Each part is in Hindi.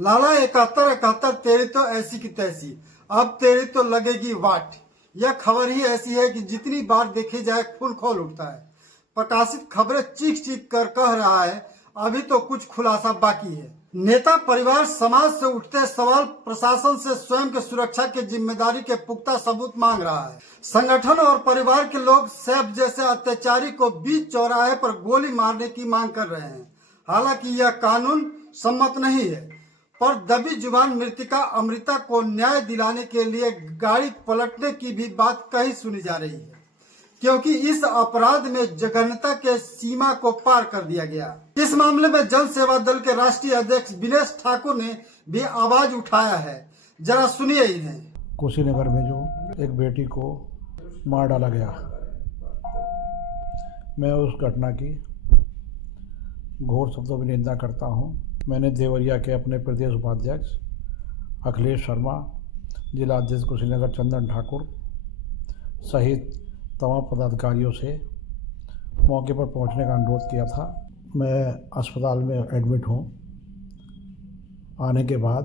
लाला 71 तेरी तो ऐसी की तैसी, अब तेरी तो लगेगी वाट। यह खबर ही ऐसी है कि जितनी बार देखी जाए खून खौल उठता है। प्रकाशित खबरें चीख चीख कर कह रहा है अभी तो कुछ खुलासा बाकी है। नेता परिवार समाज से उठते सवाल प्रशासन से स्वयं के सुरक्षा की जिम्मेदारी के पुख्ता सबूत मांग रहा है। संगठन और परिवार के लोग सैफ जैसे अत्याचारी को बीच चौराहे पर गोली मारने की मांग कर रहे हैं। हालांकि यह कानून सम्मत नहीं है, पर दबी जुबान मृतिका अमृता को न्याय दिलाने के लिए गाड़ी पलटने की भी बात कही सुनी जा रही है, क्योंकि इस अपराध में जघन्यता के सीमा को पार कर दिया गया। इस मामले में जन सेवा दल के राष्ट्रीय अध्यक्ष विनेश ठाकुर ने भी आवाज उठाया है, जरा सुनिए इन्हें। कुशीनगर में जो एक बेटी को मार डाला गया, मैं उस घटना की घोर शब्दों में निंदा करता हूं। मैंने देवरिया के अपने प्रदेश उपाध्यक्ष अखिलेश शर्मा, जिला अध्यक्ष कुशीनगर चंदन ठाकुर सहित तमाम पदाधिकारियों से मौके पर पहुंचने का अनुरोध किया था। मैं अस्पताल में एडमिट हूं। आने के बाद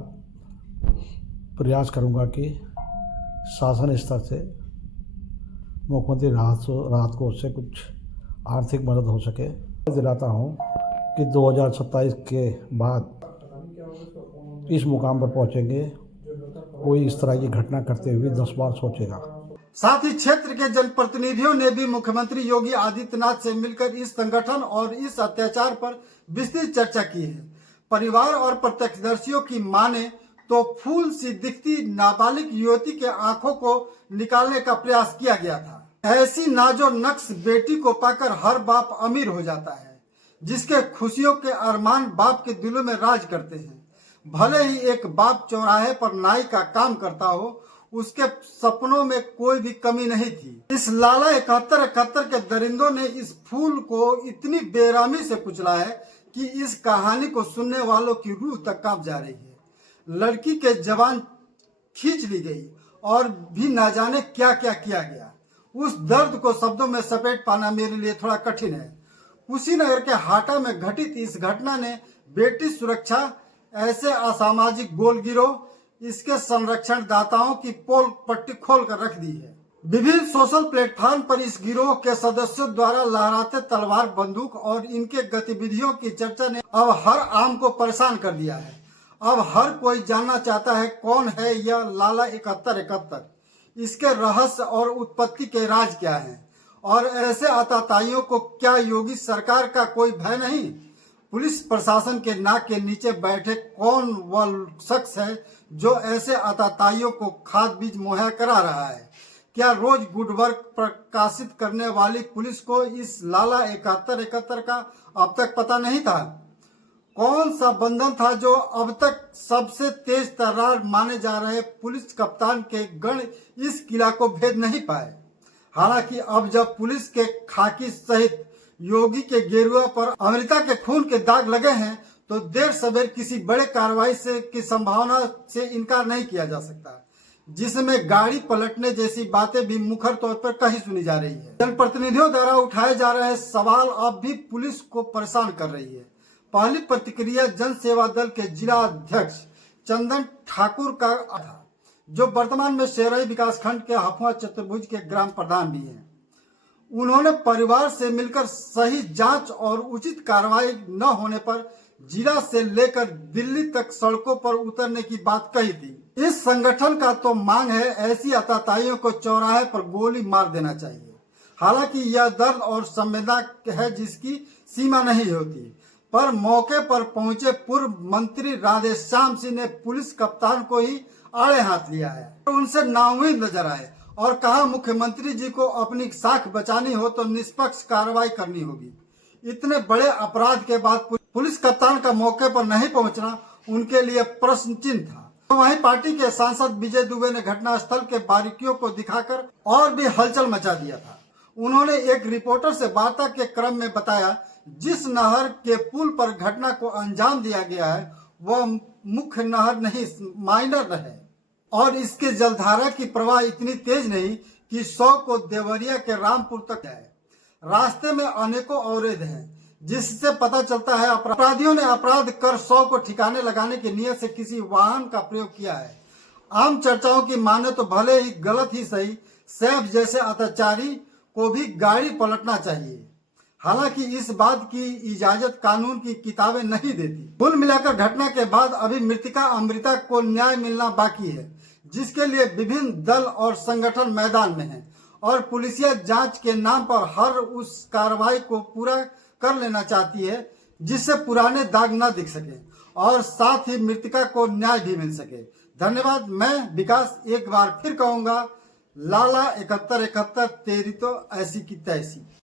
प्रयास करूंगा कि शासन स्तर से मुख्यमंत्री राहत कोष से कुछ आर्थिक मदद हो सके। दिलाता हूं कि 2027 के बाद इस मुकाम पर पहुंचेंगे, कोई इस तरह की घटना करते हुए 10 बार सोचेगा। साथ ही क्षेत्र के जनप्रतिनिधियों ने भी मुख्यमंत्री योगी आदित्यनाथ से मिलकर इस संगठन और इस अत्याचार पर विस्तृत चर्चा की है। परिवार और प्रत्यक्षदर्शियों की माने तो फूल सी दिखती नाबालिग युवती के आंखों को निकालने का प्रयास किया गया था। ऐसी नाजो नक्श बेटी को पाकर हर बाप अमीर हो जाता है, जिसके खुशियों के अरमान बाप के दिलों में राज करते हैं। भले ही एक बाप चौराहे पर नाई का काम करता हो, उसके सपनों में कोई भी कमी नहीं थी। इस लाला 71 के दरिंदों ने इस फूल को इतनी बेरहमी से कुचला है कि इस कहानी को सुनने वालों की रूह तक कांप जा रही है। लड़की के जवान खींच ली गई और भी ना जाने क्या क्या किया गया। उस दर्द को शब्दों में सपेट पाना मेरे लिए थोड़ा कठिन है। कुशीनगर के हाटा में घटित इस घटना ने बेटी सुरक्षा, ऐसे असामाजिक गोल गिरोह, इसके संरक्षण दाताओं की पोल पट्टी खोल कर रख दी है। विभिन्न सोशल प्लेटफॉर्म पर इस गिरोह के सदस्यों द्वारा लहराते तलवार बंदूक और इनके गतिविधियों की चर्चा ने अब हर आम को परेशान कर दिया है। अब हर कोई जानना चाहता है कौन है यह लाला 71, इसके रहस्य और उत्पत्ति के राज क्या है, और ऐसे आतताइयों को क्या योगी सरकार का कोई भय नहीं? पुलिस प्रशासन के नाक के नीचे बैठे कौन वह शख्स है जो ऐसे आतताइयों को खाद बीज मुहैया करा रहा है? क्या रोज गुड वर्क प्रकाशित करने वाली पुलिस को इस लाला 71 का अब तक पता नहीं था? कौन सा बंधन था जो अब तक सबसे तेज तर्रार माने जा रहे पुलिस कप्तान के गण इस किला को भेद नहीं पाए? हालांकि अब जब पुलिस के खाकी सहित योगी के गेरुआ पर अमृता के खून के दाग लगे हैं, तो देर सवेर किसी बड़े कार्रवाई से की संभावना से इनकार नहीं किया जा सकता, जिसमें गाड़ी पलटने जैसी बातें भी मुखर तौर पर कही सुनी जा रही है। जनप्रतिनिधियों द्वारा उठाए जा रहे सवाल अब भी पुलिस को परेशान कर रही है। पहली प्रतिक्रिया जन सेवा दल के जिला अध्यक्ष चंदन ठाकुर का था, जो वर्तमान में शेरई विकास खंड के हफुआ चतुर्भुज के ग्राम प्रधान भी हैं। उन्होंने परिवार से मिलकर सही जांच और उचित कार्रवाई न होने पर जिला से लेकर दिल्ली तक सड़कों पर उतरने की बात कही थी। इस संगठन का तो मांग है ऐसी आतताइयों को चौराहे पर गोली मार देना चाहिए। हालांकि यह दर्द और संवेदना है जिसकी सीमा नहीं होती, पर मौके पर पहुंचे पूर्व मंत्री राधेश्याम सिंह ने पुलिस कप्तान को ही आड़े हाथ लिया है। उनसे नाउम्मीद नजर आए और कहा मुख्यमंत्री जी को अपनी साख बचानी हो तो निष्पक्ष कार्रवाई करनी होगी। इतने बड़े अपराध के बाद पुलिस कप्तान का मौके पर नहीं पहुंचना उनके लिए प्रश्न चिन्ह था। तो वहीं पार्टी के सांसद विजय दुबे ने घटनास्थल के बारीकियों को दिखाकर और भी हलचल मचा दिया था। उन्होंने एक रिपोर्टर से वार्ता के क्रम में बताया, जिस नहर के पुल पर घटना को अंजाम दिया गया है वह मुख्य नहर नहीं, माइनर है, और इसके जलधारा की प्रवाह इतनी तेज नहीं कि 100 को देवरिया के रामपुर तक है। रास्ते में अनेकों अवरोध हैं जिससे पता चलता है अपराधियों ने अपराध कर 100 को ठिकाने लगाने की नीयत से किसी वाहन का प्रयोग किया है। आम चर्चाओं की माने तो भले ही गलत ही सही, सैफ जैसे अत्याचारी को भी गाड़ी पलटना चाहिए। हालांकि इस बात की इजाजत कानून की किताबें नहीं देती। कुल मिलाकर घटना के बाद अभी मृतका अमृता को न्याय मिलना बाकी है, जिसके लिए विभिन्न दल और संगठन मैदान में हैं और पुलिसिया जांच के नाम पर हर उस कार्रवाई को पूरा कर लेना चाहती है जिससे पुराने दाग न दिख सके और साथ ही मृतका को न्याय भी मिल सके। धन्यवाद। मैं विकास एक बार फिर कहूंगा, लाला 7171 तेरी तो ऐसी की तैसी।